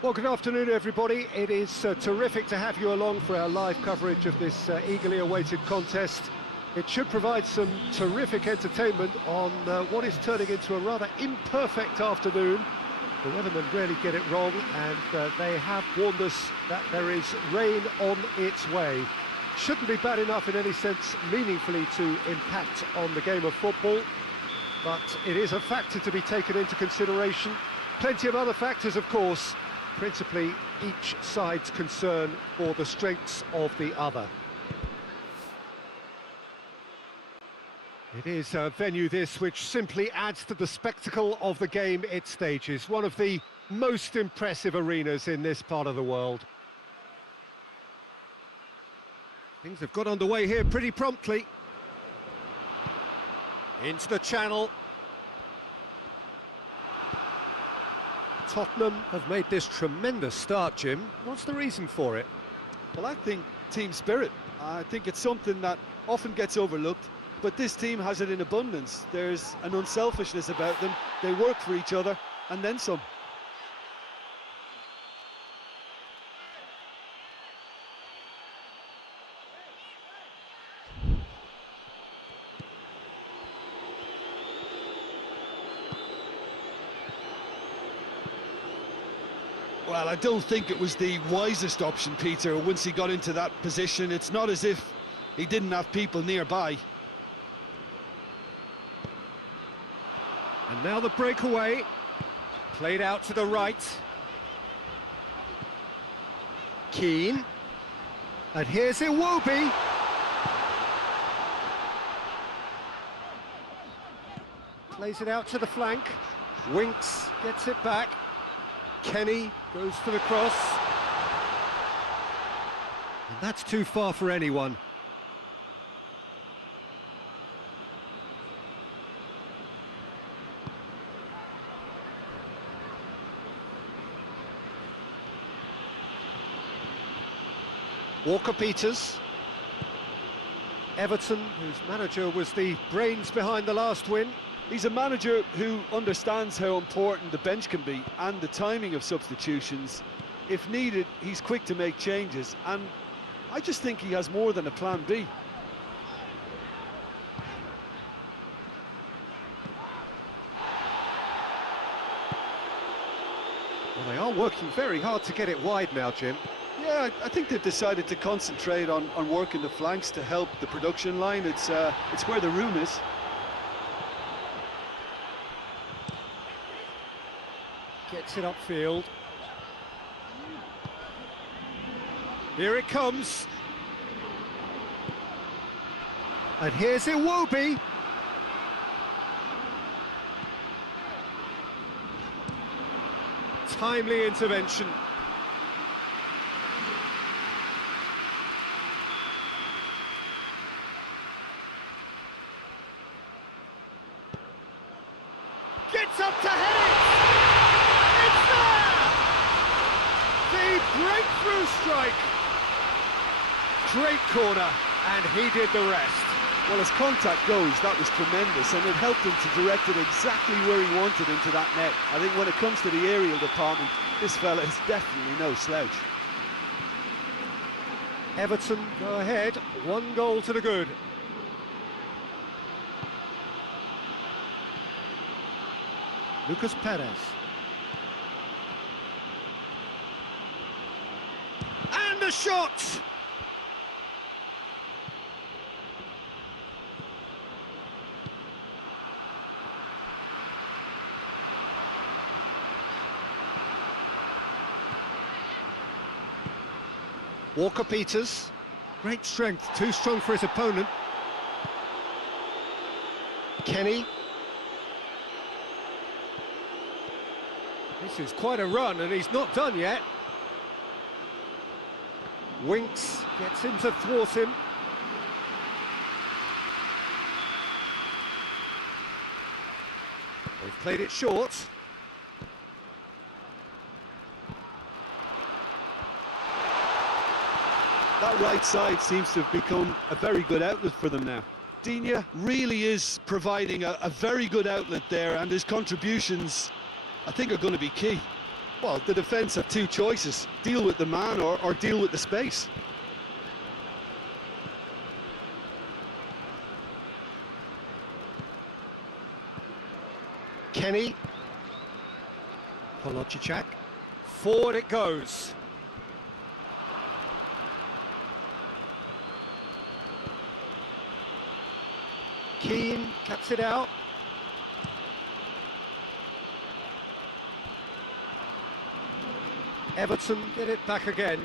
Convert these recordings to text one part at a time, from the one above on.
Well, good afternoon, everybody. It is terrific to have you along for our live coverage of this eagerly awaited contest. It should provide some terrific entertainment on what is turning into a rather imperfect afternoon. The weathermen rarely get it wrong, and they have warned us that there is rain on its way. Shouldn't be bad enough in any sense meaningfully to impact on the game of football, but it is a factor to be taken into consideration. Plenty of other factors, of course, principally each side's concern for the strengths of the other. It is a venue this which simply adds to the spectacle of the game it stages, one of the most impressive arenas in this part of the world. Things have got underway here pretty promptly. Into the channel. Tottenham have made this tremendous start, Jim. What's the reason for it? Well, I think team spirit. I think it's something that often gets overlooked, but this team has it in abundance. There's an unselfishness about them. They work for each other, and then some. Well, I don't think it was the wisest option, Peter, once he got into that position. It's not as if he didn't have people nearby. And now the breakaway, played out to the right. Keane. And here's Iwobi. Plays it out to the flank. Winks gets it back. Kenny goes for the cross. And that's too far for anyone. Walker-Peters. Everton, whose manager was the brains behind the last win. He's a manager who understands how important the bench can be and the timing of substitutions. If needed, he's quick to make changes, and I just think he has more than a plan B. Well, they are working very hard to get it wide now, Jim. Yeah, I think they've decided to concentrate on working the flanks to help the production line. It's where the room is. Gets it upfield. Here it comes. And here's Iwobi. Timely intervention. Gets up to head it! Breakthrough strike. Great corner, and he did the rest. Well, as contact goes, that was tremendous, and it helped him to direct it exactly where he wanted into that net. I think when it comes to the aerial department, this fella is definitely no slouch. Everton go ahead, 1 goal to the good. Lucas Perez. And a shot! Walker-Peters. Great strength, too strong for his opponent. Kenny. This is quite a run, and he's not done yet. Winks gets in to thwart him. They've played it short. That right side seems to have become a very good outlet for them now. Digne really is providing a very good outlet there, and his contributions, I think, are going to be key. Well, the defence have two choices: deal with the man or deal with the space. Kenny. Polocic. Forward it goes. Keane cuts it out. Everton get it back again.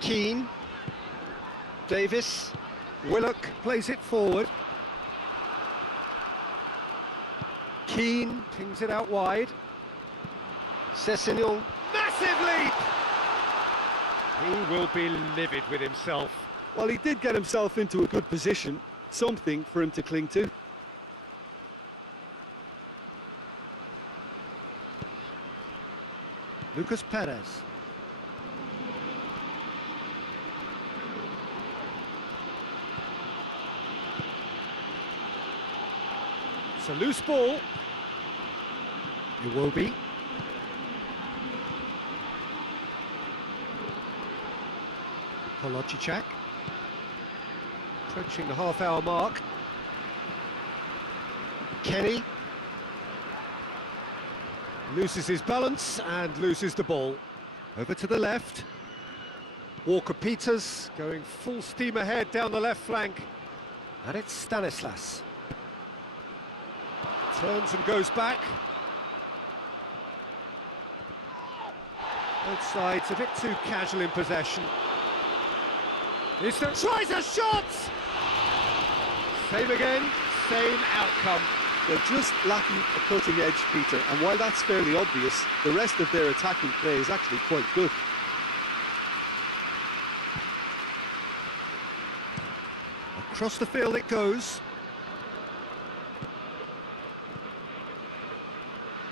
Keane, Davis, Willock plays it forward. Keane pings it out wide. Sessegnon, massive leap! He will be livid with himself. Well, he did get himself into a good position, something for him to cling to. Lucas Perez. It's a loose ball. Iwobi. Polocic. Approaching the half-hour mark. Kenny. Loses his balance and loses the ball. Over to the left. Walker-Peters going full steam ahead down the left flank. And it's Stanislas. Turns and goes back. Both sides a bit too casual in possession. Tries a shot! Same again, same outcome. They're just lacking a cutting edge, Peter, and while that's fairly obvious, the rest of their attacking play is actually quite good. Across the field it goes.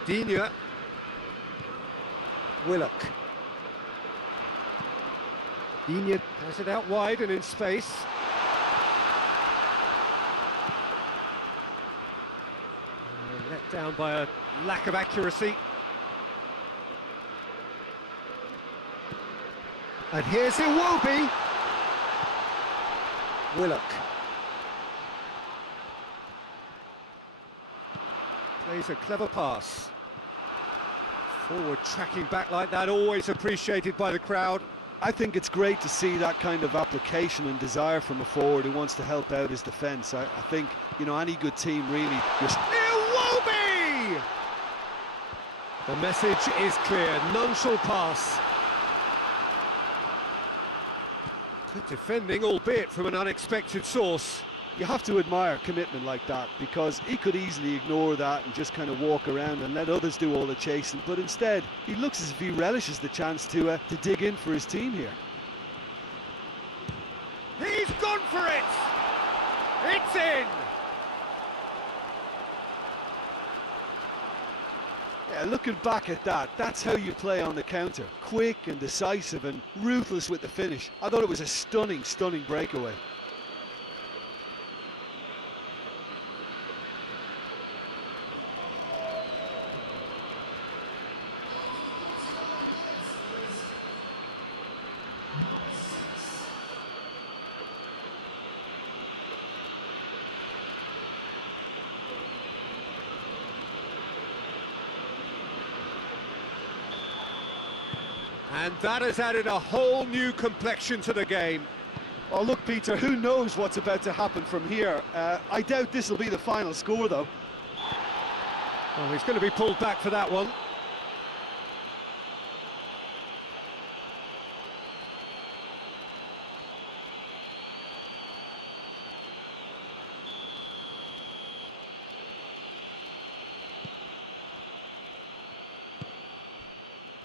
Digne. Willock. Digne has it out wide and in space. Let down by a lack of accuracy. And here's Iwobi. Willock. Plays a clever pass. Forward tracking back like that, always appreciated by the crowd. I think it's great to see that kind of application and desire from a forward who wants to help out his defence. I think, you know, any good team really just... Iwobi! The message is clear, none shall pass. Good defending, albeit from an unexpected source. You have to admire commitment like that, because he could easily ignore that and just kind of walk around and let others do all the chasing, but instead he looks as if he relishes the chance to dig in for his team here. He's gone for it! It's in! Yeah, looking back at that, that's how you play on the counter. Quick and decisive and ruthless with the finish. I thought it was a stunning, stunning breakaway. And that has added a whole new complexion to the game. Oh, look, Peter, who knows what's about to happen from here? I doubt this will be the final score, though. Well, he's going to be pulled back for that one.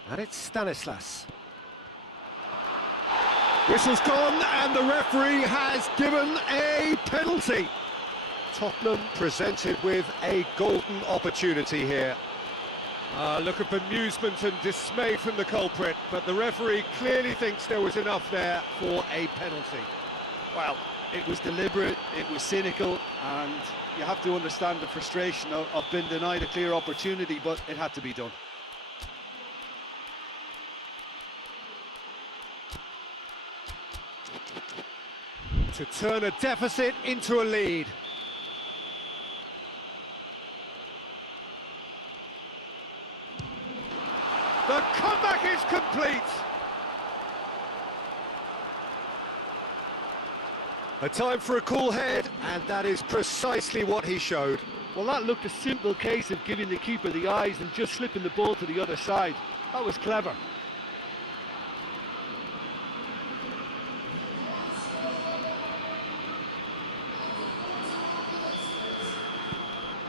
And it's Stanislas. Whistle's gone, and the referee has given a penalty. Tottenham presented with a golden opportunity here. A look of bemusement and dismay from the culprit, but the referee clearly thinks there was enough there for a penalty. Well, it was deliberate, it was cynical, and you have to understand the frustration of being denied a clear opportunity, but it had to be done. To turn a deficit into a lead. The comeback is complete. A time for a cool head, and that is precisely what he showed. Well, that looked a simple case of giving the keeper the eyes and just slipping the ball to the other side. That was clever.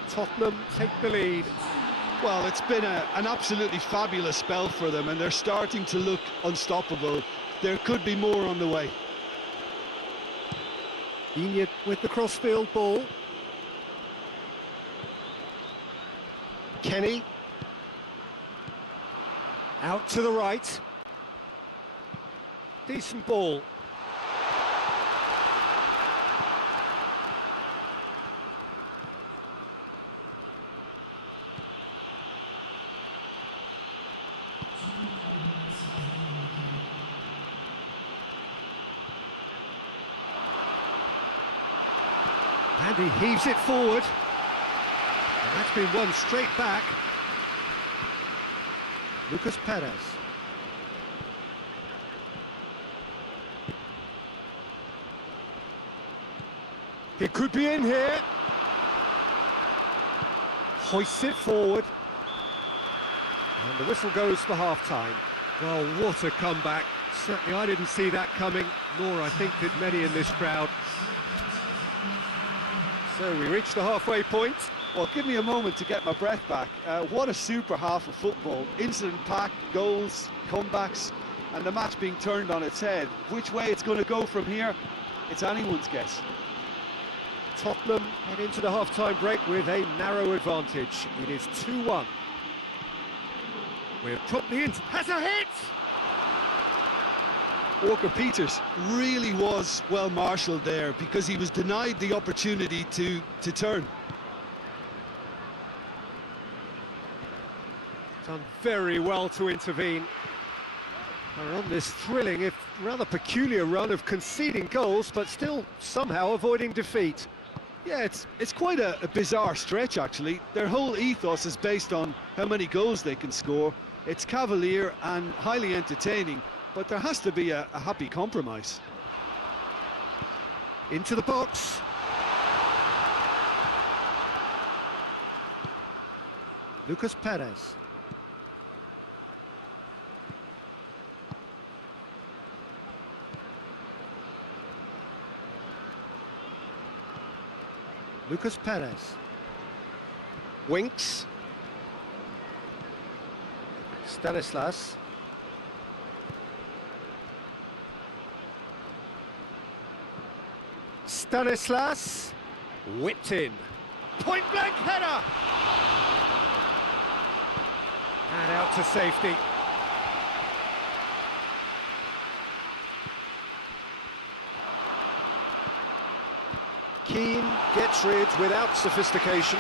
Tottenham take the lead. Well, it's been an absolutely fabulous spell for them, and they're starting to look unstoppable. There could be more on the way. Inyet with the crossfield ball. Kenny. Out to the right. Decent ball. And he heaves it forward. And that's been won straight back. Lucas Perez. He could be in here. Hoists it forward. And the whistle goes for half-time. Well, what a comeback. Certainly I didn't see that coming, nor I think did many in this crowd. So we reach the halfway point. Well, give me a moment to get my breath back. What a super half of football. Incident-packed, goals, comebacks, and the match being turned on its head. Which way it's going to go from here, it's anyone's guess. Tottenham head into the half-time break with a narrow advantage. It is 2-1. We're promptly in. Has a hit! Walker-Peters really was well marshalled there because he was denied the opportunity to turn. Done very well to intervene. They're on this thrilling, if rather peculiar run of conceding goals, but still somehow avoiding defeat. Yeah, it's quite a bizarre stretch, actually. Their whole ethos is based on how many goals they can score. It's cavalier and highly entertaining, but there has to be a happy compromise. Into the box. Lucas Perez. Lucas Perez. Winks. Stanislas. Stanislas. Whipped in. Point blank header. And out to safety. Keane gets rid without sophistication.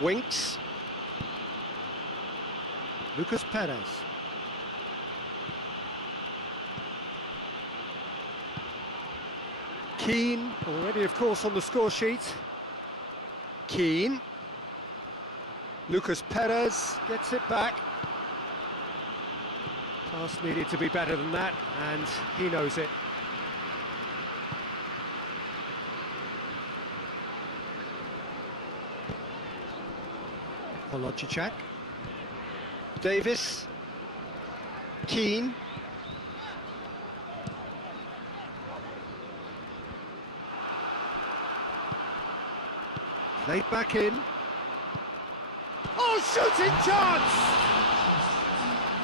Winks. Lucas Perez. Keane, already of course on the score sheet. Keane. Lucas Perez gets it back. Pass needed to be better than that, and he knows it. Polojicak. Davis. Keane. Played back in. Oh, shooting chance!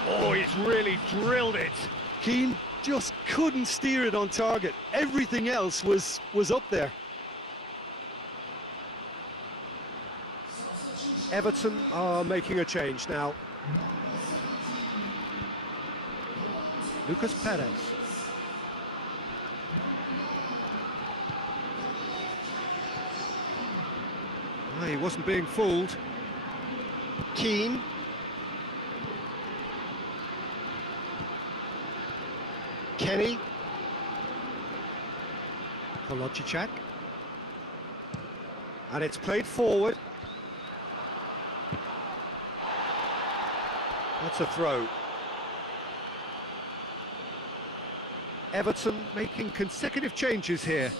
Oh, he's really drilled it. Keane just couldn't steer it on target. Everything else was up there. Everton are making a change now. Lucas Perez. Oh, he wasn't being fooled. Keane. Kenny. Polojicak. And it's played forward. That's a throw. Everton making consecutive changes here.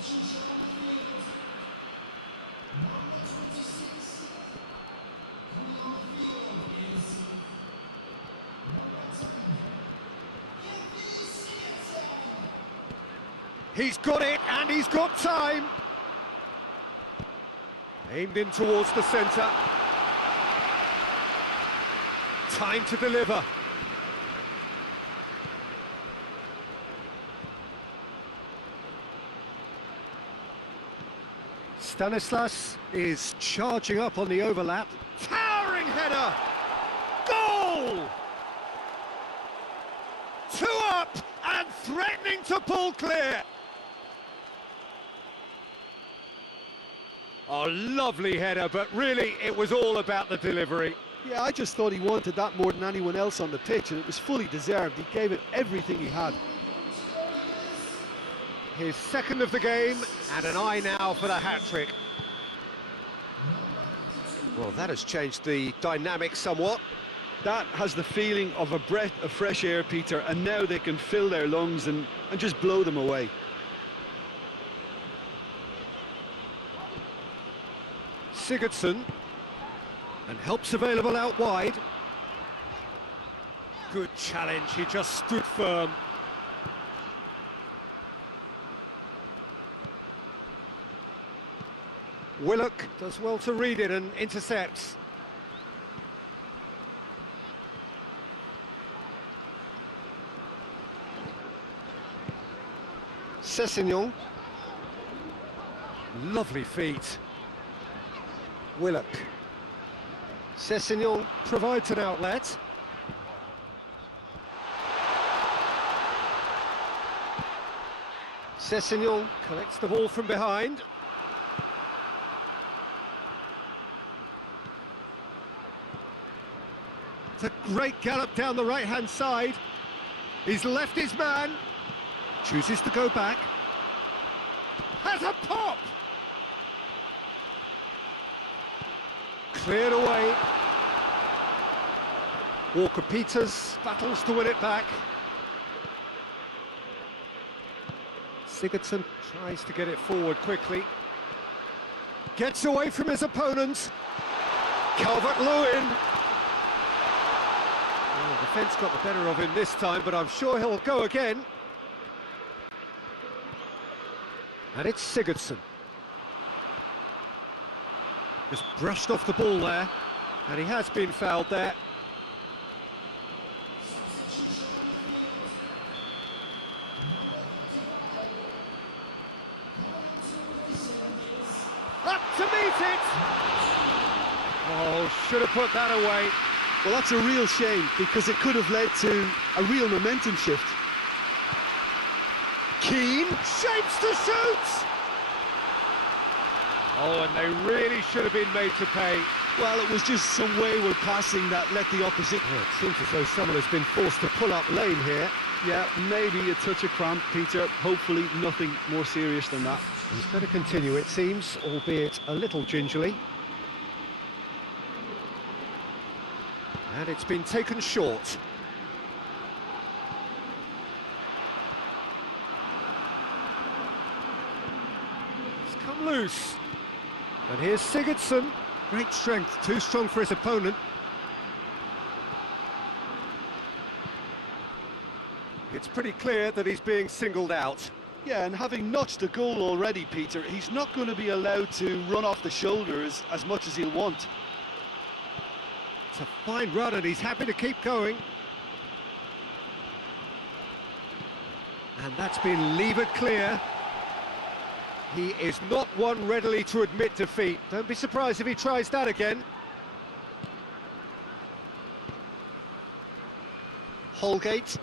He's got it, and he's got time. Aimed in towards the centre. Time to deliver. Stanislas is charging up on the overlap. Towering header! Goal! 2 up and threatening to pull clear. Oh, lovely header, but really it was all about the delivery. Yeah, I just thought he wanted that more than anyone else on the pitch, and it was fully deserved. He gave it everything he had. His second of the game, and an eye now for the hat-trick. Well, that has changed the dynamic somewhat. That has the feeling of a breath of fresh air, Peter, and now they can fill their lungs and just blow them away. Sigurdsson, and help's available out wide. Good challenge, he just stood firm. Willock does well to read it and intercepts. Sessegnon. Lovely feet. Willock. Sessegnon provides an outlet. Sessegnon collects the ball from behind. It's a great gallop down the right-hand side. He's left his man. Chooses to go back. Has a pop! Cleared away. Walker-Peters battles to win it back. Sigurdsson tries to get it forward quickly. Gets away from his opponent. Calvert-Lewin. Oh, the defence got the better of him this time, but I'm sure he'll go again. And it's Sigurdsson. Just brushed off the ball there, and he has been fouled there. Up to meet it! Oh, should have put that away. Well, that's a real shame, because it could have led to a real momentum shift. Keane shapes to shoot! Oh, and they really should have been made to pay. Well, it was just some wayward passing that let the opposition... Oh, it seems as though someone has been forced to pull up lane here. Yeah, maybe a touch of cramp, Peter. Hopefully nothing more serious than that. He's going to continue, it seems, albeit a little gingerly. And it's been taken short. loose. And here's Sigurdsson. Great strength, too strong for his opponent. It's pretty clear that he's being singled out. Yeah, and having notched a goal already, Peter, he's not going to be allowed to run off the shoulders as much as he'll want. It's a fine run and he's happy to keep going. And that's been levered clear. He is not one readily to admit defeat. Don't be surprised if he tries that again. Holgate.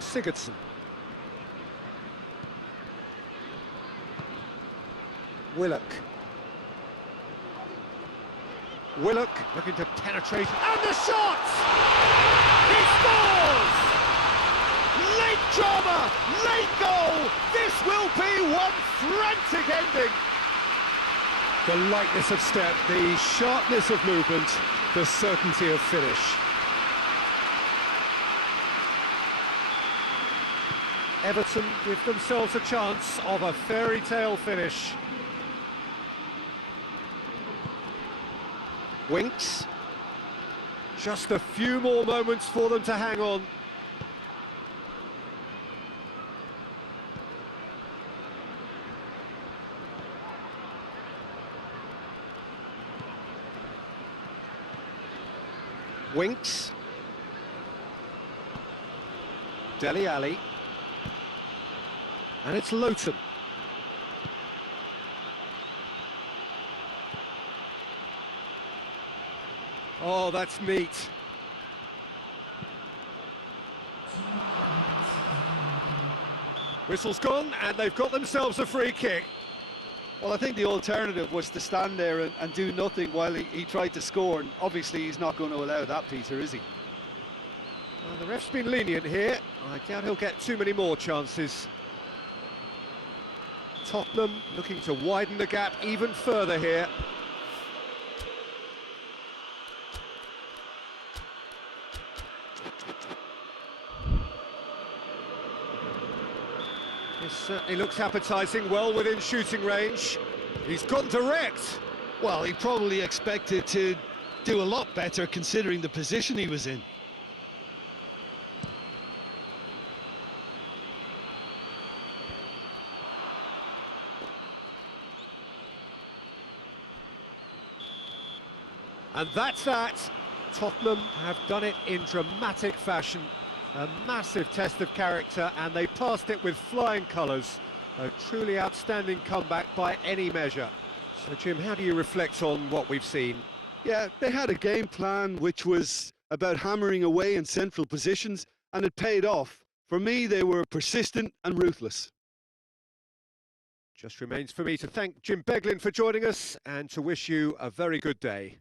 Sigurdsson. Willock. Willock looking to penetrate, and the shot! He scores! Late drama, late goal! This will be one frantic ending! The lightness of step, the sharpness of movement, the certainty of finish. Everton give themselves a chance of a fairy tale finish. Winks. Just a few more moments for them to hang on. Winks. Dele Alli. And it's Lowton. Oh, that's neat. Whistle's gone, and they've got themselves a free kick. Well, I think the alternative was to stand there and do nothing while he tried to score, and obviously he's not going to allow that, Peter, is he? Well, the ref's been lenient here. I doubt he'll get too many more chances. Tottenham looking to widen the gap even further here. This certainly looks appetising, well within shooting range. He's gone direct. Well, he probably expected to do a lot better considering the position he was in. And that's that. Tottenham have done it in dramatic fashion. A massive test of character, and they passed it with flying colours. A truly outstanding comeback by any measure. So, Jim, how do you reflect on what we've seen? Yeah, they had a game plan which was about hammering away in central positions, and it paid off. For me, they were persistent and ruthless. Just remains for me to thank Jim Beglin for joining us and to wish you a very good day.